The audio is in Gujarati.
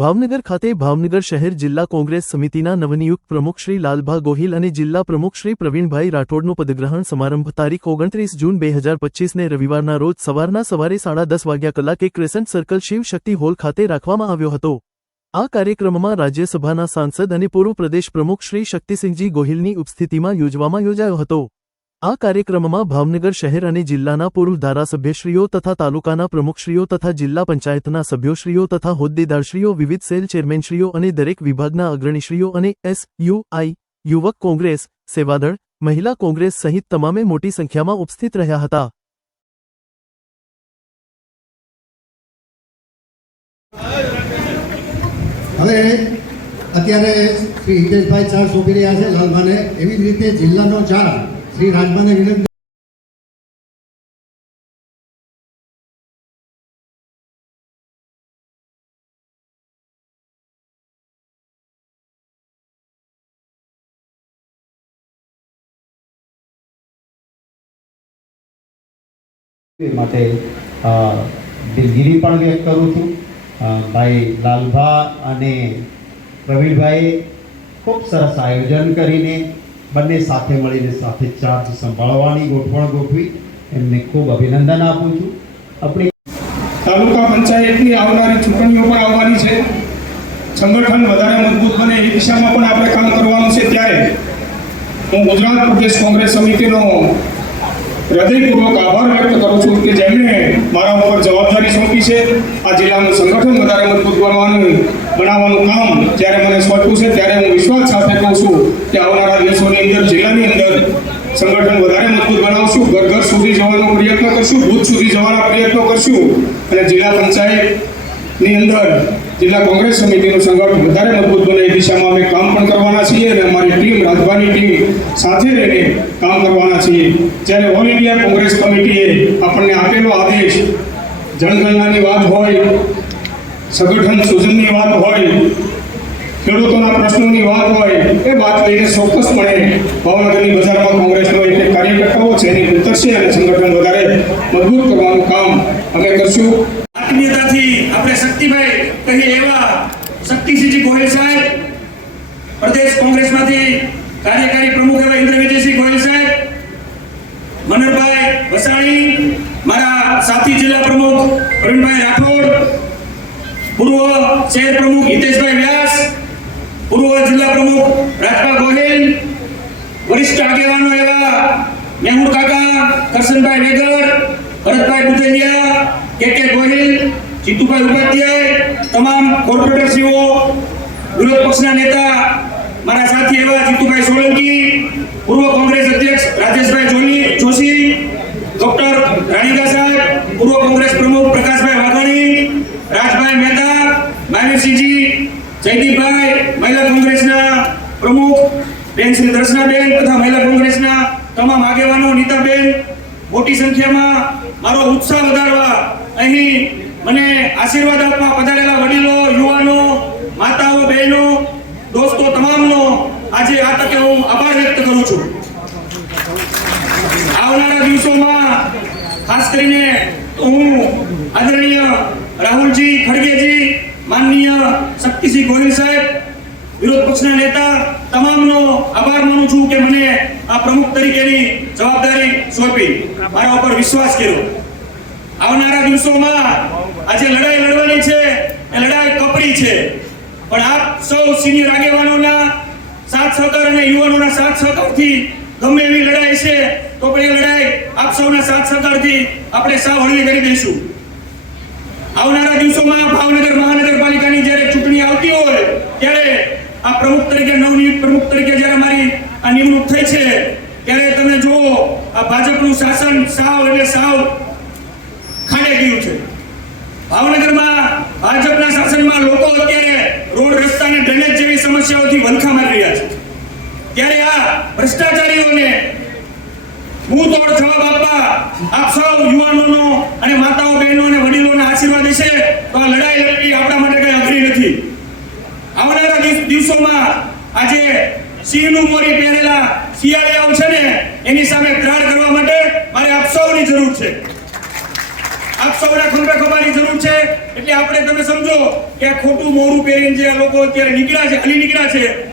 ભાવનગર ખાતે ભાવનગર શહેર જિલ્લા કોંગ્રેસ સમિતિના નવનિયુક્ત પ્રમુખ શ્રી લાલભા ગોહિલ અને જિલ્લા પ્રમુખ શ્રી પ્રવીણભાઈ રાઠોડનો પદગ્રહણ સમારંભ તારીખ 29 જૂન 2025ને રવિવારના રોજ સવારે 10:30 વાગ્યા કલાકે ક્રેસન્ટ સર્કલ શિવ શક્તિ હોલ ખાતે રાખવામાં આવ્યો હતો। આ કાર્યક્રમમાં રાજ્યસભાના સાંસદ અને પૂર્વ પ્રદેશ પ્રમુખ શ્રી શક્તિસિંહજી ગોહિલની ઉપસ્થિતિમાં યોજાયો હતો। આ કાર્યક્રમમાં ભાવનગર શહેર અને જિલ્લાના પૂર્વ ધારાસભ્યશ્રીઓ તથા તાલુકાના પ્રમુખશ્રીઓ તથા જિલ્લા પંચાયતના સભ્યોશ્રીઓ તથા હોદ્દેદારશ્રીઓ, વિવિધ સેલ ચેરમેનશ્રીઓ અને દરેક વિભાગના અગ્રણીશ્રીઓ અને SUI યુવક કોંગ્રેસ, સેવાદળ, મહિલા કોંગ્રેસ સહિત તમામે મોટી સંખ્યામાં ઉપસ્થિત રહ્યા હતા। હવે અત્યારે શ્રી હિતેશભાઈ ચાર સોંપી રહ્યા છે લાલભાને, એવી જ રીતે જિલ્લાનો ચાર શ્રી રાજભાને વિનંતી માટે દિલગીરી પણ વ્યક્ત કરું છું। ભાઈ લાલભા અને પ્રવીણભાઈએ ખૂબ સરસ આયોજન કરીને બંને સાથે મળીને સાથે ચાર્જ સંભાળવાની ગોઠવણ ગોઠવી, એમને ખૂબ અભિનંદન આપું છું। આપણી તાલુકા પંચાયતની આવનારી ચૂંટણીઓ પણ આવવાની છે, સંગઠન વધારે મજબૂત બને એ દિશામાં પણ આપણે કામ કરવાનું છે। ત્યારે હું ગુજરાત પ્રદેશ કોંગ્રેસ સમિતિનો હૃદયપૂર્વક આભાર વ્યક્ત કરું છું કે જેમણે મારા ઉપર જવાબદારી સોંપી છે। આ જિલ્લાનું સંગઠન વધારે મજબૂત બનાવવાનું કામ જ્યારે મને સોંપ્યું છે, ત્યારે હું વિશ્વાસ સાથે કહું છું કે આવનારા દિવસોની અંદર જિલ્લાની અંદર સંગઠન વધારે મજબૂત બનાવશું, ઘર ઘર સુધી જવાનો પ્રયત્ન કરશું, બૂથ સુધી જવાના પ્રયત્નો કરશું અને જિલ્લા પંચાયતની અંદર જિલ્લા કોંગ્રેસ સમિતિનું સંગઠન વધારે મજબૂત બને એ દિશામાં અમે કામ પણ કરવાના છીએ અને અમારી ટીમ, રાજભાની ટીમ સાથે રહીને કામ કરવાના છીએ। જ્યારે ઓલ ઇન્ડિયા કોંગ્રેસ કમિટીએ આપણને આપેલો આદેશ, જનગણનાની વાત હોય, સંગઠન સૂચનની વાત હોય, ખેડૂતોના પ્રશ્નોની વાત હોય, એ વાત લઈને ચોક્કસપણે ભાવનગરની બજારમાં કોંગ્રેસનો એક કાર્યકર્તાઓ છે એની ઉતરશે અને સંગઠન વધારે મજબૂત કરવાનું કામ અમે કરશું। આત્મીયતાથી આપણે શક્તિભાઈ કહીએ એવા શક્તિસિંહજી ગોહિલ સાહેબ, પ્રદેશ કોંગ્રેસમાંથી કાર્યકારી પ્રમુખ એવા ઇન્દ્રવિજયસિંહ ગોહિલ સાહેબ, મનરભાઈ વસાણી, મારા સાથી જિલ્લા પ્રમુખ પ્રવીણભાઈ રાઠોડ, પૂર્વ શહેર પ્રમુખ હિતેશભાઈ વ્યાસ, પૂર્વ જિલ્લા પ્રમુખ રાજભા ગોહિલ, વરિષ્ઠ આગેવાનો એવા મેહુલ કાકા, કરશનભાઈ વેગર, ભરતભાઈ બુજેલિયા, કે ગોહિલ, જીતુભાઈ ઉપાધ્યાય, તમામ કોર્પોરેટરશ્રીઓ, વિરોધ પક્ષના નેતા મારા સાથી એવા જીતુભાઈ સોલંકી, પૂર્વ કોંગ્રેસ અધ્યક્ષ રાજેશભાઈ જોશી, ડોક્ટર રાણીગા સાહેબ, પૂર્વ કોંગ્રેસ પ્રમુખ પ્રકાશભાઈ વાઘાણી, રાજભાઈ મહેતા, માનવસિંહજી, જયદીપભાઈ, મહિલા કોંગ્રેસના પ્રમુખ બેન શ્રી દર્શનાબેન તથા મહિલા કોંગ્રેસના તમામ આગેવાનો, નીતાબેન, મોટી સંખ્યામાં મારો ઉત્સાહ વધારવા અહીં મને આશીર્વાદ આપવા પધારેલા વડીલો, યુવાનો, માતાઓ, બહેનો, દોસ્તો તમામનો આજે આ તકે હું આભાર વ્યક્ત કરું છું। આવનારા દિવસોમાં ખાસ કરીને હું આદરણીય રાહુલજી ખડગેજી, માનનીય શક્તિસિંહ ગોહિલ સાહેબ, વિરોધ પક્ષના નેતા તમામનો આભાર માનું છું કે મને આ પ્રમુખ તરીકેની જવાબદારી સોંપી, મારા ઉપર વિશ્વાસ કર્યો। આવનારા દિવસોમાં આજે લડાઈ લડવાની છે, એ લડાઈ કપરી છે, પણ આપ સૌ સિનિયર આગેવાનોના સાથ સહકાર અને યુવાનોના સાથ સહકારથી ગમે એવી લડાઈ છે તો પણ એ લડાઈ આપ સૌના સાથ સહકારથી આપણે સાવ હળવી કરી દઈશું। આવનારા દિવસોમાં ભાવનગર મહાનગરપાલિકાની જ્યારે ચૂંટણી આવતી હોય ત્યારે આ પ્રમુખ તરીકે, નવનિયુક્ત પ્રમુખ તરીકે જ્યારે મારી આ નિમણૂક થઈ છે ત્યારે તમે જુઓ આ ભાજપનું શાસન સાવ એટલે સાવ ખાડે ગયું છે। ભાવનગરમાં ભાજપના શાસનમાં લોકો અત્યારે રોડ, રસ્તા અને ડ્રેનેજ જેવી સમસ્યાઓથી વલખા મારી રહ્યા છે, ત્યારે આ ભ્રષ્ટાચારીઓને મુંહતોડ જવાબ આપવા આપ સૌ યુવાનોનો અને માતાઓ, બહેનો અને વડીલોના આશીર્વાદ હશે તો આ લડાઈ લડવી આપણા માટે કઈ અઘરી નથી। આવનારા દિવસોમાં આજે સિંહનું મોરી પહેરેલા શિયાળિયાઓ છે ને એની સામે ત્રાણ કરવા માટે મારે આપ સૌની જરૂર છે, આપ સૌના ખંભે ખભાની જરૂર છે। એટલે આપણે તમે સમજો કે આ ખોટું મોરું પહેરીને જે લોકો અત્યારે નીકળ્યા છે, હલી નીકળ્યા છે,